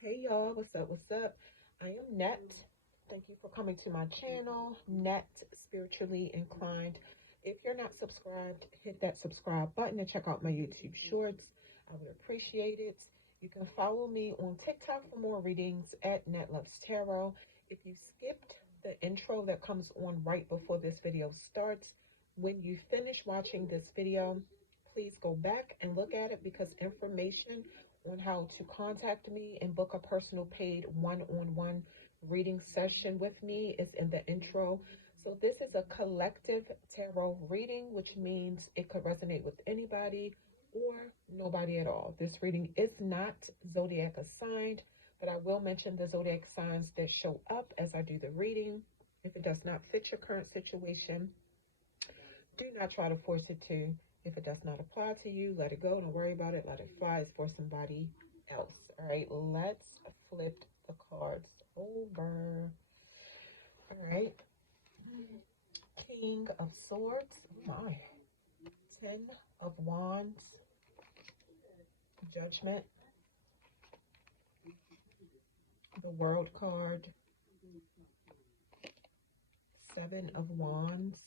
Hey y'all, what's up? What's up? I am Net. Thank you for coming to my channel, Net Spiritually Inclined. If you're not subscribed, hit that subscribe button and check out my YouTube shorts. I would appreciate it. You can follow me on TikTok for more readings at NetLovesTarot. If you skipped the intro that comes on right before this video starts, when you finish watching this video, please go back and look at it because information on how to contact me and book a personal paid one-on-one reading session with me is in the intro. So this is a collective tarot reading, which means it could resonate with anybody or nobody at all. This reading is not zodiac assigned, but I will mention the zodiac signs that show up as I do the reading. If it does not fit your current situation, do not try to force it to. If it does not apply to you, let it go. Don't worry about it. Let it fly. It's for somebody else. All right, let's flip the cards over. All right. King of Swords. Oh my. 10 of Wands. Judgment. The World card. 7 of Wands.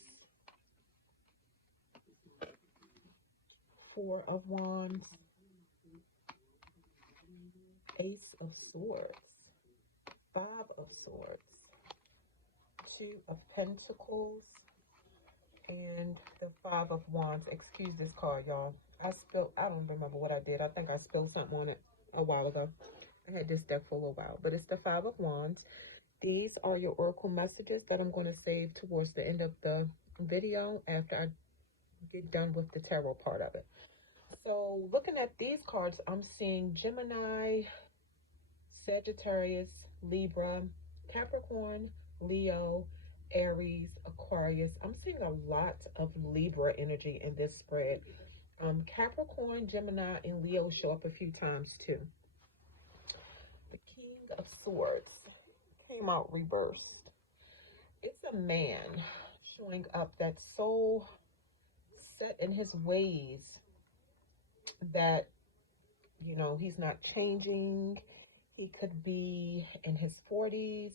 4 of Wands. Ace of Swords. 5 of Swords. 2 of Pentacles. And the 5 of Wands. Excuse this card, y'all. I don't remember what I did. I think I spilled something on it a while ago. I had this deck for a little while, but it's the 5 of Wands. These are your oracle messages that I'm going to save towards the end of the video after I get done with the tarot part of it. So looking at these cards, I'm seeing Gemini, Sagittarius, Libra, Capricorn, Leo, Aries, Aquarius. I'm seeing a lot of Libra energy in this spread. Capricorn, Gemini, and Leo show up a few times too. The King of Swords came out reversed. It's a man showing up that's so set in his ways that, you know, he's not changing. He could be in his 40s.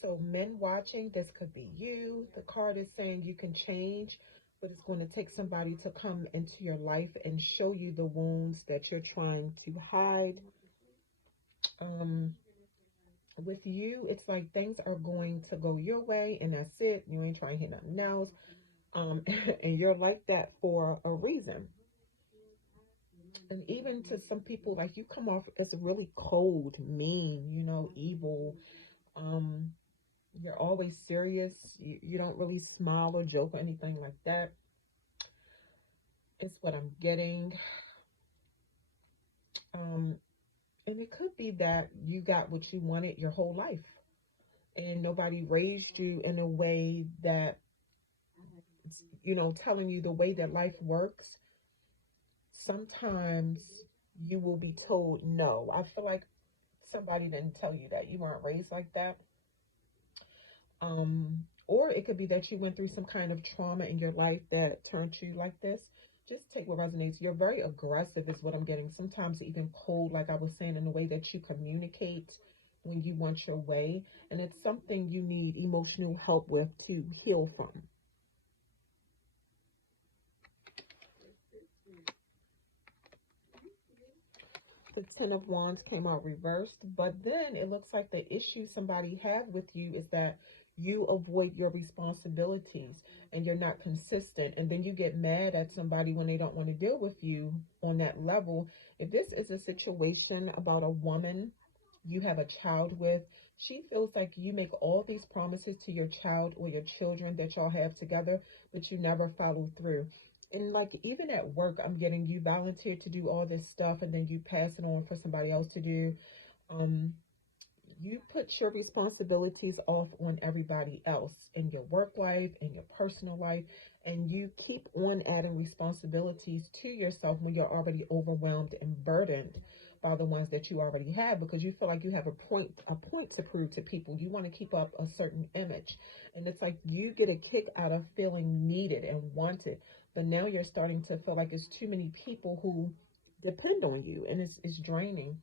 So men watching, this could be you. The card is saying you can change, but it's going to take somebody to come into your life and show you the wounds that you're trying to hide. With you, it's like things are going to go your way and that's it. You ain't trying to hit nothing else. And you're like that for a reason. And even to some people, like, you come off as really cold, mean, you know, evil. You're always serious. You don't really smile or joke or anything like that. It's what I'm getting. And it could be that you got what you wanted your whole life and nobody raised you in a way that, you know, telling you the way that life works. Sometimes you will be told no. I feel like somebody didn't tell you that. You weren't raised like that. Or it could be that you went through some kind of trauma in your life that turned you like this. Just take what resonates. You're very aggressive is what I'm getting. Sometimes even cold, like I was saying, in the way that you communicate when you want your way. And it's something you need emotional help with to heal from. The Ten of Wands came out reversed, but then it looks like the issue somebody have with you is that you avoid your responsibilities and you're not consistent. And then you get mad at somebody when they don't want to deal with you on that level. If this is a situation about a woman you have a child with, she feels like you make all these promises to your child or your children that y'all have together, but you never follow through. And like even at work, I'm getting you volunteer to do all this stuff and then you pass it on for somebody else to do. Um, you put your responsibilities off on everybody else in your work life, in your personal life, and you keep on adding responsibilities to yourself when you're already overwhelmed and burdened by the ones that you already have, because you feel like you have a point to prove to people. You want to keep up a certain image, and it's like you get a kick out of feeling needed and wanted, but now you're starting to feel like it's too many people who depend on you, and it's draining.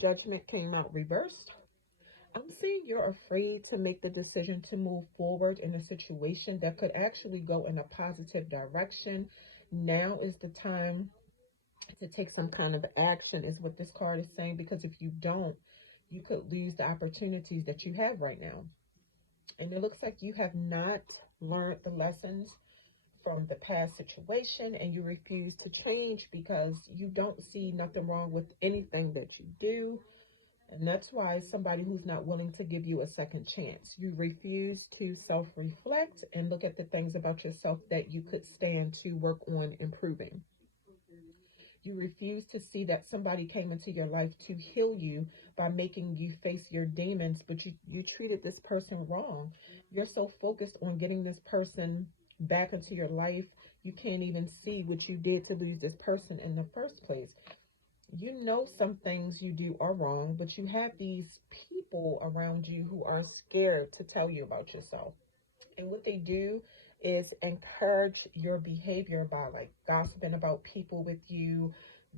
Judgment came out reversed. I'm seeing you're afraid to make the decision to move forward in a situation that could actually go in a positive direction. Now is the time to take some kind of action, is what this card is saying, because if you don't, you could lose the opportunities that you have right now. And it looks like you have not learned the lessons from the past situation and you refuse to change because you don't see nothing wrong with anything that you do. And that's why somebody who's not willing to give you a second chance. You refuse to self-reflect and look at the things about yourself that you could stand to work on improving. You refuse to see that somebody came into your life to heal you by making you face your demons, but you treated this person wrong. You're so focused on getting this person back into your life, you can't even see what you did to lose this person in the first place. You know some things you do are wrong, but you have these people around you who are scared to tell you about yourself. And what they do is encourage your behavior by like gossiping about people with you,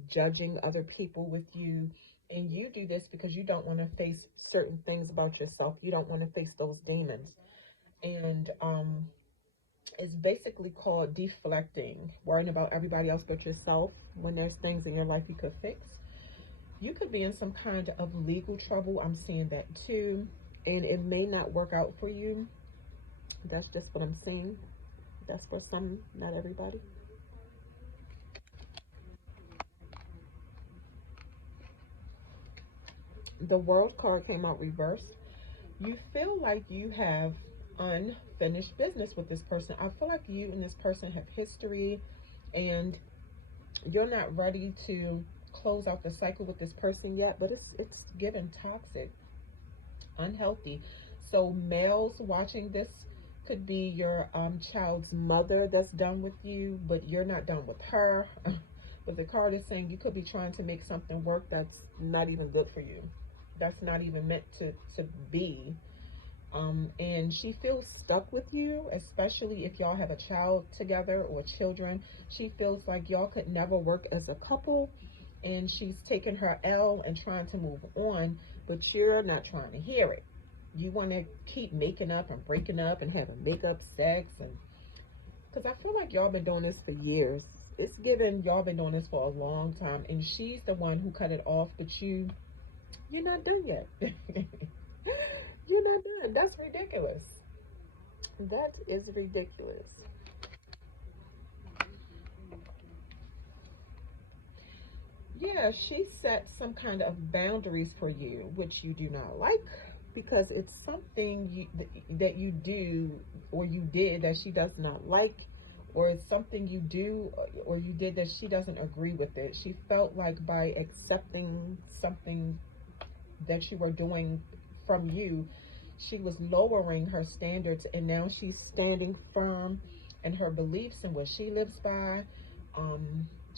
judging other people with you. And you do this because you don't want to face certain things about yourself. You don't want to face those demons. And it's basically called deflecting, worrying about everybody else but yourself when there's things in your life you could fix. You could be in some kind of legal trouble. I'm seeing that too. And it may not work out for you. That's just what I'm seeing. That's for some, not everybody. The World card came out reversed. You feel like you have unfinished business with this person. I feel like you and this person have history and you're not ready to close out the cycle with this person yet, but it's given toxic, unhealthy. So males watching this could be your child's mother that's done with you, but you're not done with her. But the card is saying you could be trying to make something work that's not even good for you. That's not even meant to be. And she feels stuck with you, especially if y'all have a child together or children. She feels like y'all could never work as a couple, and she's taking her L and trying to move on, but you're not trying to hear it. You want to keep making up and breaking up and having makeup sex, and because I feel like y'all been doing this for years. It's given y'all been doing this for a long time, and she's the one who cut it off, but you're not done yet. You're not done. That's ridiculous. That is ridiculous. Yeah, she set some kind of boundaries for you, which you do not like, because it's something that you do or you did that she does not like, or it's something you do or you did that she doesn't agree with it. She felt like by accepting something that you were doing from you, she was lowering her standards, and now she's standing firm in her beliefs and what she lives by.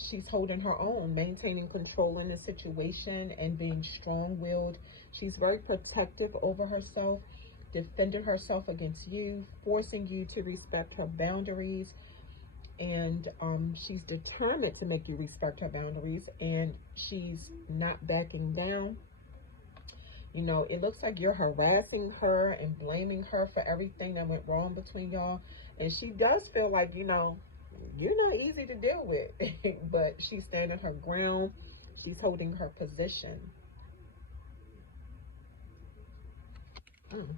She's holding her own, maintaining control in the situation and being strong-willed. She's very protective over herself, defending herself against you, forcing you to respect her boundaries. And she's determined to make you respect her boundaries, and she's not backing down. You know, it looks like you're harassing her and blaming her for everything that went wrong between y'all. And she does feel like, you know, you're not easy to deal with. But she's standing her ground. She's holding her position. Mm.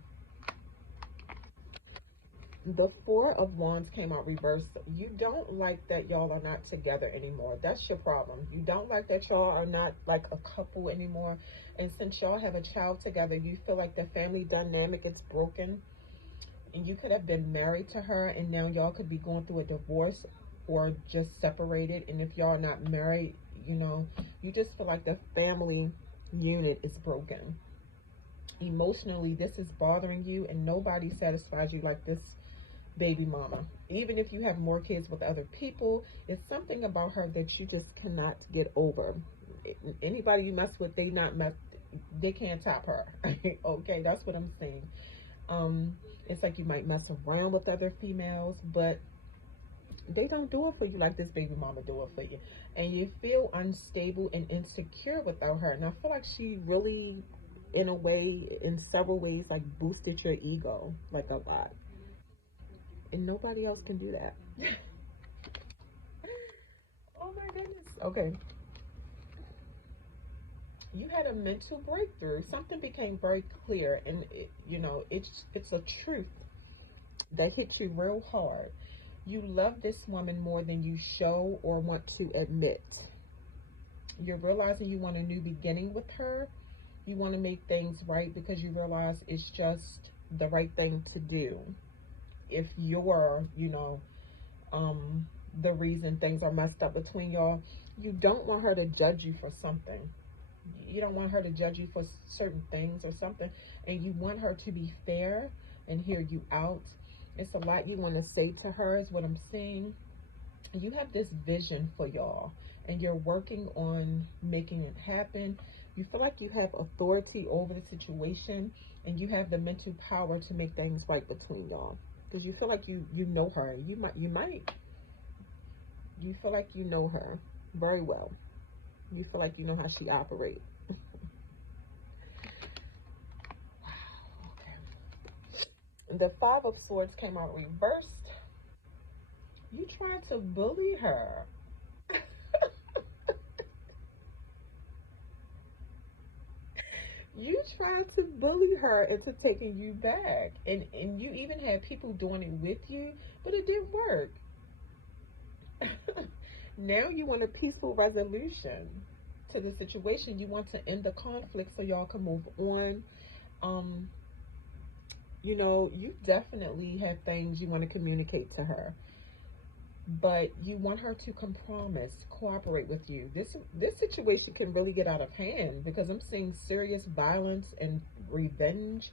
The Four of Wands came out reversed. You don't like that y'all are not together anymore. That's your problem. You don't like that y'all are not like a couple anymore. And since y'all have a child together, you feel like the family dynamic is broken. And you could have been married to her, and now y'all could be going through a divorce or just separated. And if y'all are not married, you know, you just feel like the family unit is broken. Emotionally, this is bothering you, and nobody satisfies you like this baby mama. Even if you have more kids with other people, it's something about her that you just cannot get over. Anybody you mess with, they can't top her. Okay, that's what I'm saying. It's like you might mess around with other females, but they don't do it for you like this baby mama do it for you. And you feel unstable and insecure without her. And I feel like she really, in a way, in several ways, like boosted your ego like a lot. And nobody else can do that. Oh my goodness. Okay. You had a mental breakthrough. Something became very clear, and you know, it's a truth that hit you real hard. You love this woman more than you show or want to admit. You're realizing you want a new beginning with her. You want to make things right because you realize it's just the right thing to do. If you're, you know, the reason things are messed up between y'all, you don't want her to judge you for something. You don't want her to judge you for certain things or something, and you want her to be fair and hear you out. It's a lot you want to say to her is what I'm seeing. You have this vision for y'all, and you're working on making it happen. You feel like you have authority over the situation, and you have the mental power to make things right between y'all, because you feel like you know her. You feel like you know her very well. You feel like you know how she operates. Okay. The Five of Swords came out reversed. You tried to bully her. You tried to bully her into taking you back. And you even had people doing it with you, but it didn't work. Now you want a peaceful resolution to the situation. You want to end the conflict so y'all can move on. Um, you know, you definitely have things you want to communicate to her, but you want her to compromise, cooperate with you. This situation can really get out of hand because I'm seeing serious violence and revenge.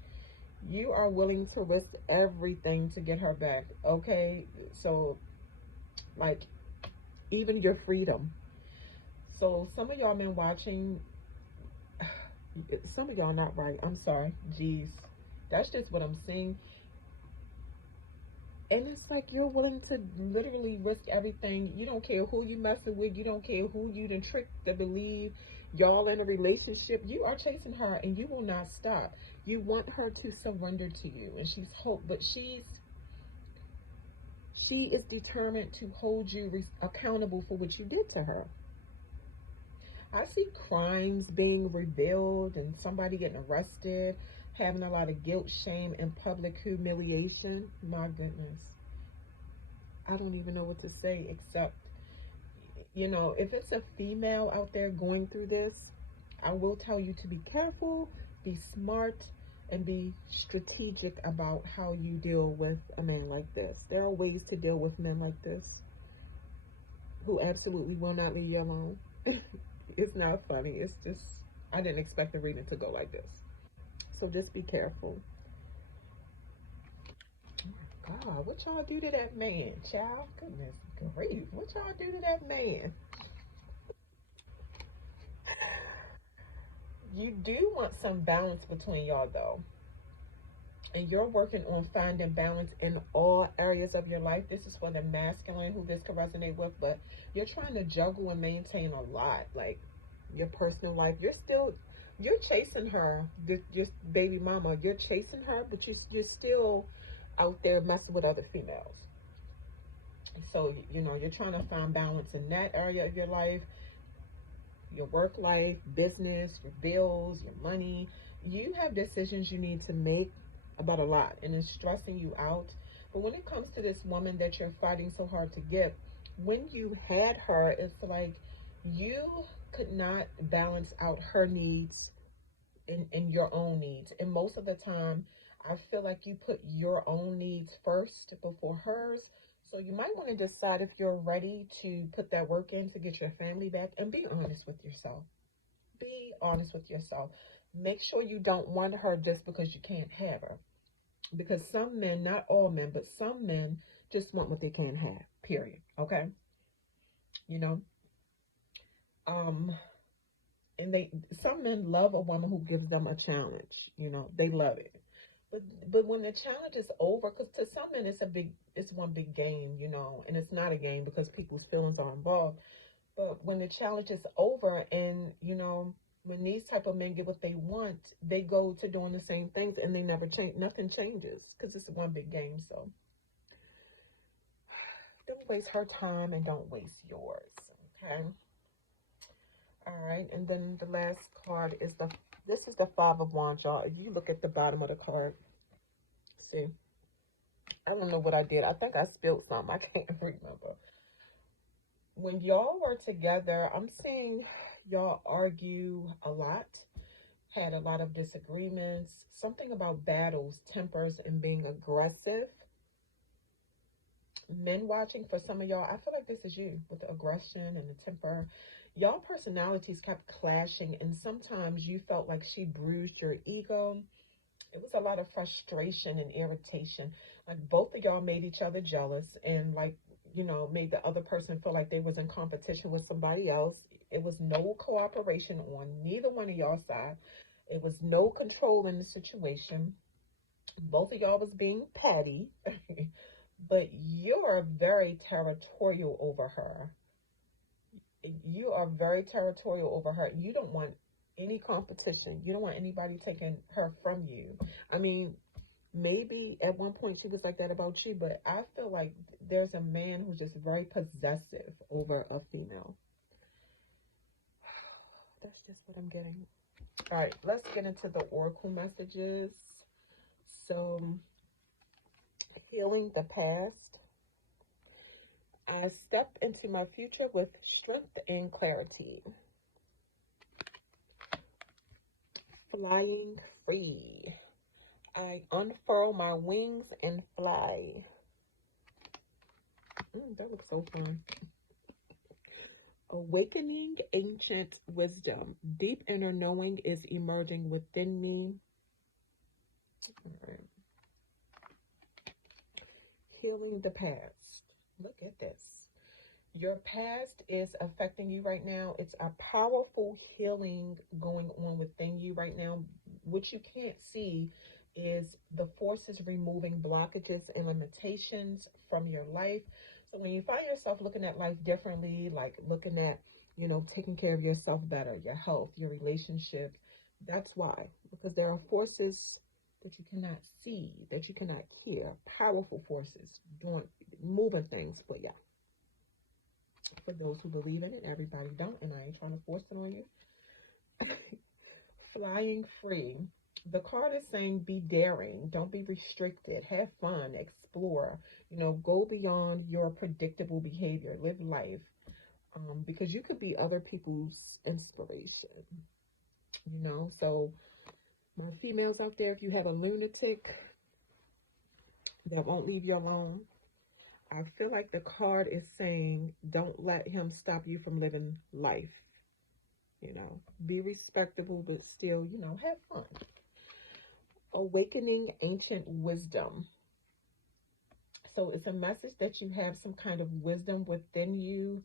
You are willing to risk everything to get her back. Okay, so like even your freedom. So some of y'all been watching. Some of y'all not right. I'm sorry. Jeez, that's just what I'm seeing. And it's like you're willing to literally risk everything. You don't care who you messing with. You don't care who you done tricked to believe y'all in a relationship. You are chasing her, and you will not stop. You want her to surrender to you, and she is determined to hold you accountable for what you did to her. I see crimes being revealed and somebody getting arrested, having a lot of guilt, shame, and public humiliation. My goodness. I don't even know what to say except, you know, if it's a female out there going through this, I will tell you to be careful, be smart, and be strategic about how you deal with a man like this. There are ways to deal with men like this who absolutely will not leave you alone. It's not funny. It's just, I didn't expect the reading to go like this. So just be careful. Oh my God, what y'all do to that man, child? Goodness grief. What y'all do to that man? You do want some balance between y'all though. And you're working on finding balance in all areas of your life. This is for the masculine who this can resonate with, but you're trying to juggle and maintain a lot. Like your personal life, you're still you're chasing her, just baby mama. You're chasing her, but you're still out there messing with other females. So you're trying to find balance in that area of your life, your work life, business, your bills, your money. You have decisions you need to make about a lot, and it's stressing you out. But when it comes to this woman that you're fighting so hard to get, when you had her, it's like you could not balance out her needs and your own needs. And most of the time, I feel like you put your own needs first before hers. So you might want to decide if you're ready to put that work in to get your family back, and be honest with yourself. Be honest with yourself. Make sure you don't want her just because you can't have her. Because some men, not all men, but some men just want what they can't have. Period. Okay? You know? Um, and some men love a woman who gives them a challenge. They love it. But when the challenge is over, because to some men it's one big game, and it's not a game because people's feelings are involved. But when the challenge is over, and when these type of men get what they want, they go to doing the same things, and they never change. Nothing changes because it's one big game. So don't waste her time and don't waste yours. Okay. All right. And then the last card is this is the Five of Wands, y'all. If you look at the bottom of the card, see, I don't know what I did. I think I spilled something. I can't remember. When y'all were together, I'm seeing y'all argue a lot, had a lot of disagreements, something about battles, tempers, and being aggressive. Men watching, for some of y'all, I feel like this is you with the aggression and the temper. Y'all personalities kept clashing, and sometimes you felt like she bruised your ego. It was a lot of frustration and irritation. Like both of y'all made each other jealous, and like, made the other person feel like they was in competition with somebody else. It was no cooperation on neither one of y'all side. It was no control in the situation. Both of y'all was being petty. But you're very territorial over her. You are very territorial over her. You don't want any competition. You don't want anybody taking her from you. I mean, maybe at one point she was like that about you, but I feel like there's a man who's just very possessive over a female. That's just what I'm getting. All right, let's get into the oracle messages. So, healing the past. I step into my future with strength and clarity. Flying free. I unfurl my wings and fly. That looks so fun. Awakening ancient wisdom. Deep inner knowing is emerging within me. All right. Healing the past. Look at this. Your past is affecting you right now. It's a powerful healing going on within you right now. What you can't see is the forces removing blockages and limitations from your life. So when you find yourself looking at life differently, like looking at, taking care of yourself better, your health, your relationships, that's why. Because there are forces that you cannot see, that you cannot hear, powerful forces moving things for you. For those who believe in it, everybody don't, and I ain't trying to force it on you. Flying free. The card is saying be daring, don't be restricted, have fun, explore, go beyond your predictable behavior, live life, because you could be other people's inspiration, so my females out there, if you have a lunatic that won't leave you alone, I feel like the card is saying don't let him stop you from living life. Be respectable, but still, have fun. Awakening ancient wisdom. So it's a message that you have some kind of wisdom within you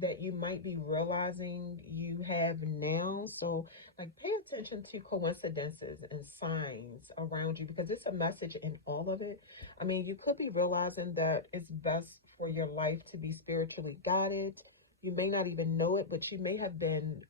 that you might be realizing you have now. So like pay attention to coincidences and signs around you, because it's a message in all of it. I mean, you could be realizing that it's best for your life to be spiritually guided. You may not even know it, but you may have been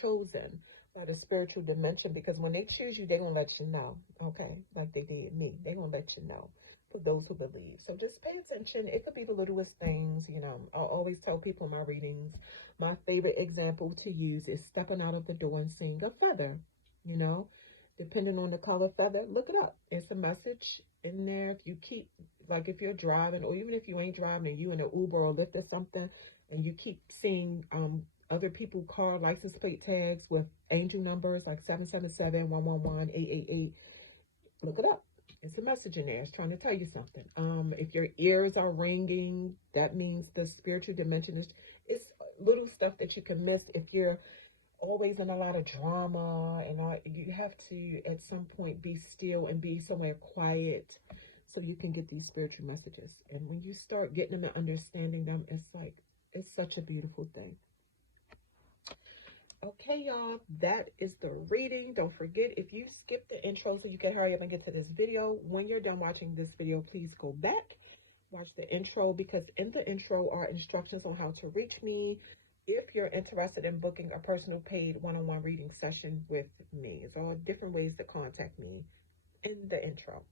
chosen by the spiritual dimension, because when they choose you, they're going to let you know, okay? Like they did me. They're going to let you know, for those who believe. So just pay attention. It could be the littlest things, you know. I always tell people in my readings, my favorite example to use is stepping out of the door and seeing a feather, you know. Depending on the color feather, look it up. It's a message in there. If you keep, like if you're driving, or even if you ain't driving and you in an Uber or Lyft or something, and you keep seeing other people car license plate tags with angel numbers like 777, 111, 888, look it up. It's a message in there. It's trying to tell you something. If your ears are ringing, that means the spiritual dimension is, it's little stuff that you can miss if you're always in a lot of drama, and all. You have to at some point be still and be somewhere quiet so you can get these spiritual messages. And when you start getting them and understanding them, it's like, it's such a beautiful thing. Okay, y'all, that is the reading. Don't forget, if you skip the intro so you can hurry up and get to this video, when you're done watching this video, please go back, watch the intro, because in the intro are instructions on how to reach me if you're interested in booking a personal paid one-on-one reading session with me. It's all different ways to contact me in the intro.